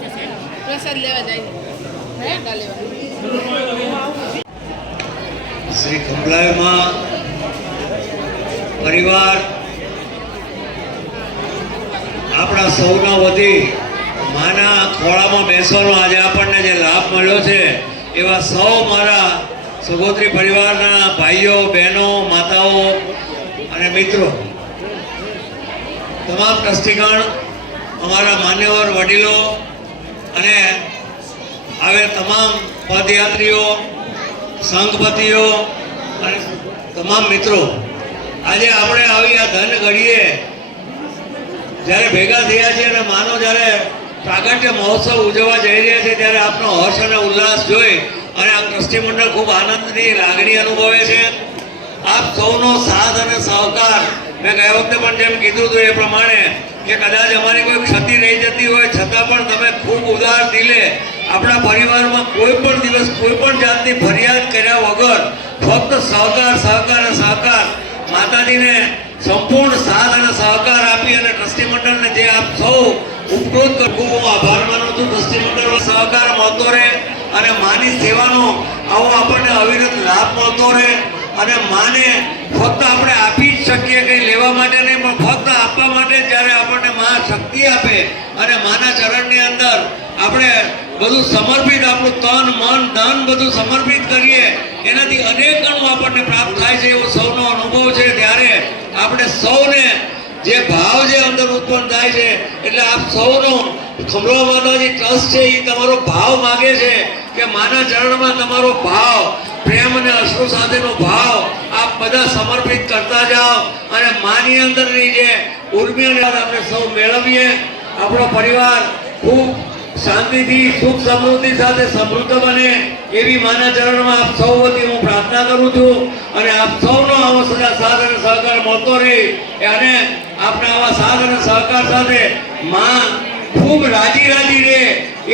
પ્રસાદ લેવા જાય શ્રી ખંભલાઈમાં પરિવાર આપણા સૌના વતી માના ખોળામાં બેસવાનો આજે આપણને જે લાભ મળ્યો છે એવા સૌ મારા સગોત્રી પરિવારના ભાઈઓ બહેનો માતાઓ અને મિત્રો તમામ ટ્રસ્ટીગણ અમારા માન્યવર વડીલો અને હવે તમામ પદયાત્રીઓ સંઘપતિઓ અને તમામ મિત્રો આજે આપણે આવી આ ધન ઘડીએ જ્યારે ભેગા થયા છીએ અને માનો જ્યારે પ્રાગટ્ય મહોત્સવ ઉજવવા જઈ રહ્યા છે ત્યારે આપનો હર્ષ અને ઉલ્લાસ જોઈ અને આ ટ્રસ્ટી મંડળ ખૂબ આનંદની લાગણી અનુભવે છે. આપ સૌનો સાથ અને સહકાર મેં ગયા વખતે પણ જેમ કીધું હતું એ પ્રમાણે કે કદાચ અમારી કોઈ ક્ષતિ રહી જતી હોય છતાં પણ તમે ખૂબ ઉદાર દિલે આપણા પરિવારમાં કોઈ પણ દિવસ કોઈ પણ જાતની ફરિયાદ કર્યા વગર ફક્ત સહકાર માતાજીને સંપૂર્ણ સાથ અને સહકાર આપી અને ટ્રસ્ટી મંડળને જે આપ સૌ ઉપકૃત ખૂબ હું આભાર માનું છું. ટ્રસ્ટી મંડળનો સહકાર મળતો રહે અને માની સેવાનો આવો આપણને અવિરત લાભ મળતો રહે અને માને ફક્ત આપણે આપી જ શકીએ કંઈ લેવા માટે નહીં પણ ફક્ત આપવા માટે જ્યારે આપણને મા શક્તિ આપે અને માના ચરણની અંદર આપણે બધું સમર્પિત આપણું તન મન ધન બધું સમર્પિત કરીએ એનાથી અનેક ગણું આપણને પ્રાપ્ત થાય છે એવો સૌનો અનુભવ છે. ત્યારે આપણે સૌને જે ભાવ જે અંદર ઉત્પન્ન થાય છે એટલે આપ સૌનો ખંભલા માતાજી ટ્રસ્ટ છે એ તમારો ભાવ માગે છે કે માના ચરણમાં તમારો ભાવ પ્રેમ અને અશ્રુ સાથેનો ભાવ આપ બધા સમર્પિત કરતા જાઓ અને માની અંદરની જે ઉર્મિઓને આપણે સૌ મેળવીએ. આપણો પરિવાર ખૂબ શાંતિથી સુખ સમૃદ્ધિ સાથે સમૃદ્ધ બને એવી માના ચરણમાં આપ સૌ વતી હું પ્રાર્થના કરું છું અને આપ સૌનો આવો સદા સાથ અને સહકાર મળતો રહે અને આપણે આવા સાથ અને સહકાર સાથે માં ખૂબ રાજી રહે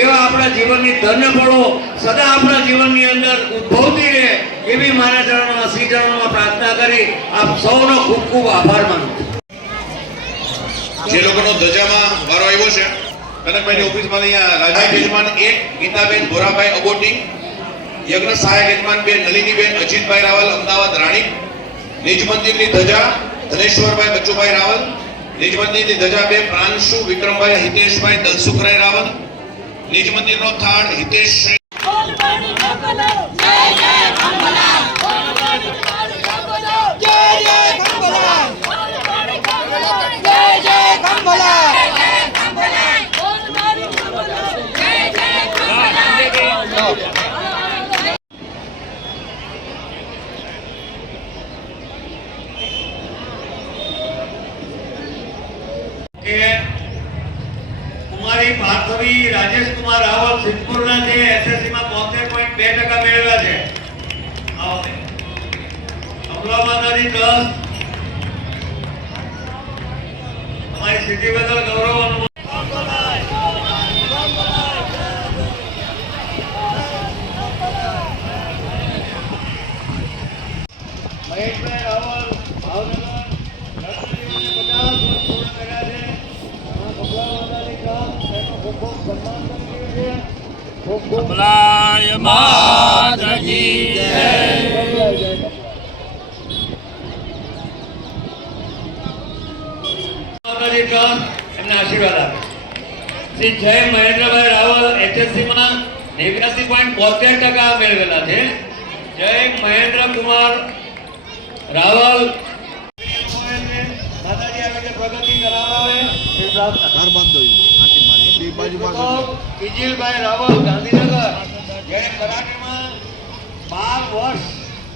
એવા આપણા જીવનની ધન્ય ફળો સદા આપણા જીવનની અંદર ઉદ્ભવતી રહે એવી માના ચરણોમાં શ્રી ચરણોમાં પ્રાર્થના કરી આપ સૌનો ખૂબ ખૂબ આભાર માનું. જે લોકોનો ધજામાં વારો આવ્યો છે કનકભાઈની ઓફિસમાં અહીંયા રાજાઈ યજમાન 1 ગીતાબેન ભોરાભાઈ અબોટી, યજ્ઞ સહાયક યજમાન 2 નલિનીબેન અજીતભાઈ રાવલ અમદાવાદ રાણી, નિજ મંદિરની ધજા ધનેશ્વરભાઈ બચ્ચુભાઈ રાવલ, નિજ મંદિરની ધજા 2 પ્રાંશુ વિક્રમભાઈ હિતેશભાઈ દલસુખરાય રાવલ, નિજ મંદિરનો થાળ હિતેશ કુમારી પાર્થવી રાજેશ કુમાર રાવલ સિદ્ધપુરના જે એસએસસી માં 73.2% મેળવ્યા છે. ખંભલા માતાજી ટ્રસ્ટ તમારી સિદ્ધિ બદલ ગૌરવ અનુભવ. મહેશભાઈ રાવલ ભાવનગર ખંભલાય માતાજી જય. એમના આશીર્વાદ આપે. શ્રી જય મહેન્દ્રભાઈ રાવલ એચએસસી માં 89.72% મેળવેલા છે. જય મહેન્દ્ર કુમાર રાવલ દાદાજી આગળ પ્રગતિ કરાવે એ પ્રાર્થના. કિજીલભાઈ રાવલ ગાંધીનગર જેણે કરાટેમાં 12 વર્ષ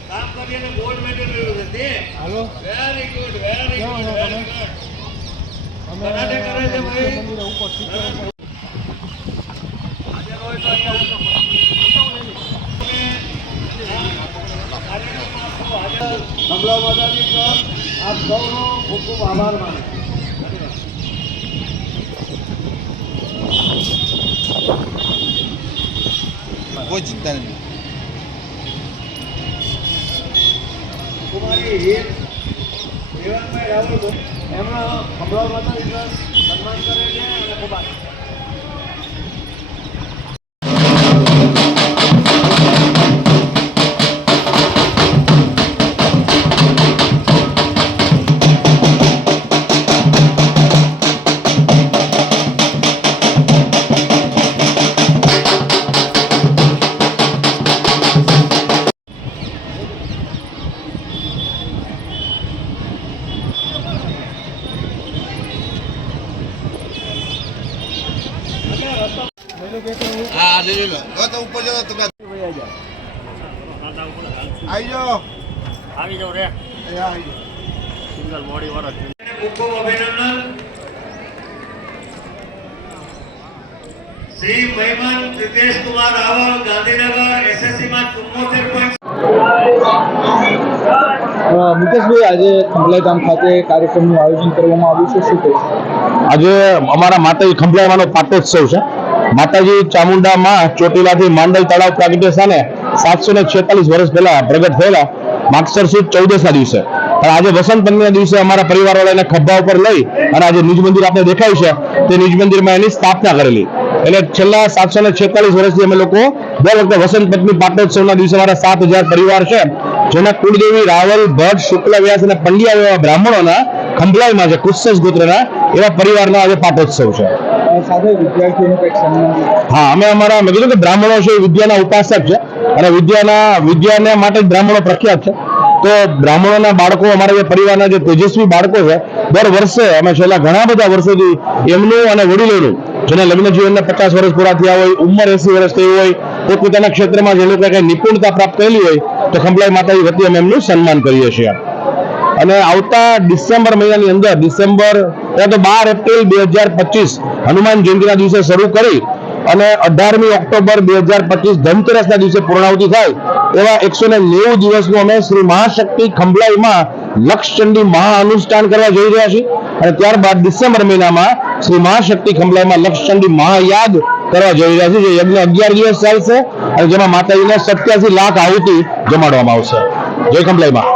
કામ કરીને ગોલ્ડ મેડલ મેળવ્યું છે તે વેરી ગુડ કરાટે કરે છે ભાઈ. ખંભલા માતાજી આપ સૌનો ખૂબ ખૂબ આભાર માનું. કોઈ ચિંતા નહીં. કુમારી હિત દેવનભાઈ રાવલ એમનો ખંભલા માતાજી સન્માન કરે છે અને ખૂબ હા લઈ લો તો ઉપર જતો તમે આવી જાઓ આવી જાવ રે સિંગલ બોડી વાળો ખૂબ ખૂબ અભિનંદન. શ્રી મહેમાન પ્રિતેશ કુમાર રાવલ, ગાંધીનગર, એસએસસી માં 74 પોઈન્ટ. મુકેશભાઈ, આજે ખંભલાઈ ગામ ખાતે કાર્યક્રમનું આયોજન કરવામાં આવ્યું છે, શું કહીશ? આજે અમારા માતાજી ખંભલાઈમાંનો પાટોત્સવ છે. માતાજી ચામુંડા માં ચોટીલાથી માંડલ તળાવ પ્રાગટ્ય સ્થાને 746 વર્ષ પહેલા પ્રગટ થયેલા માગસર સુદ 14 ના દિવસે. અને આજે વસંત પંચમીના દિવસે અમારા પરિવારવાળાને ખભા ઉપર લઈ અને આજે નિજ મંદિર આપણે દેખાય છે તે નિજ મંદિરમાં એની સ્થાપના કરેલી. એટલે છેલ્લા 746 વર્ષથી અમે લોકો દર વખતે વસંત પંચમી પાટોત્સવના દિવસે અમારા 7000 પરિવાર છે, જેના કુળદેવી રાવલ, ભટ્ટ, શુક્લ, વ્યાસ અને પંડ્યા એવા બ્રાહ્મણોના ખંભલાઈમાં છે, કુસ્સસ ગોત્રના એવા પરિવારનો આજે પાટોત્સવ છે. સાથે વિદ્યાર્થીઓનું કંઈક સન્માન? હા, અમે અમારા મેં કીધું કે બ્રાહ્મણો છે એ વિદ્યાના ઉપાસક છે અને વિદ્યાને માટે જ બ્રાહ્મણો પ્રખ્યાત છે. તો બ્રાહ્મણોના બાળકો, અમારા જે પરિવારના જે તેજસ્વી બાળકો છે, દર વર્ષે અમે છેલ્લા ઘણા બધા વર્ષોથી એમનું અને વડીલોનું, જેના લગ્ન જીવનના 50 વર્ષ પૂરા થયા હોય, ઉંમર 80 વર્ષ થઈ હોય, પોતપોતાના ક્ષેત્રમાં જે લોકોએ કંઈ નિપુણતા પ્રાપ્ત કરેલી હોય, તો ખંભલાઈ માતાજી વતી અમે એમનું સન્માન કરીએ છીએ. અને આવતા ડિસેમ્બર મહિનાની અંદર, ડિસેમ્બર 12 એપ્રિલ 2025 હનુમાન જયંતિના દિવસે શરૂ કરી અને 18મી ઓક્ટોબર 2025 ધનતેરસના દિવસે પૂર્ણાહુતિ થાય એવા 190 દિવસનું અમે શ્રી મહાશક્તિ ખંભલાઈમાં લક્ષચંડી મહા અનુષ્ઠાન કરવા જઈ રહ્યા છીએ. અને ત્યારબાદ ડિસેમ્બર મહિનામાં શ્રી મહાશક્તિ ખંભલાઈમાં લક્ષચંડી મહાયાગ કરવા જઈ રહ્યા છીએ, જે યજ્ઞ 11 દિવસ ચાલશે અને જેમાં માતાજીને 87 લાખ આહુતિ જમાડવામાં આવશે. જય ખંભલાઈમાં.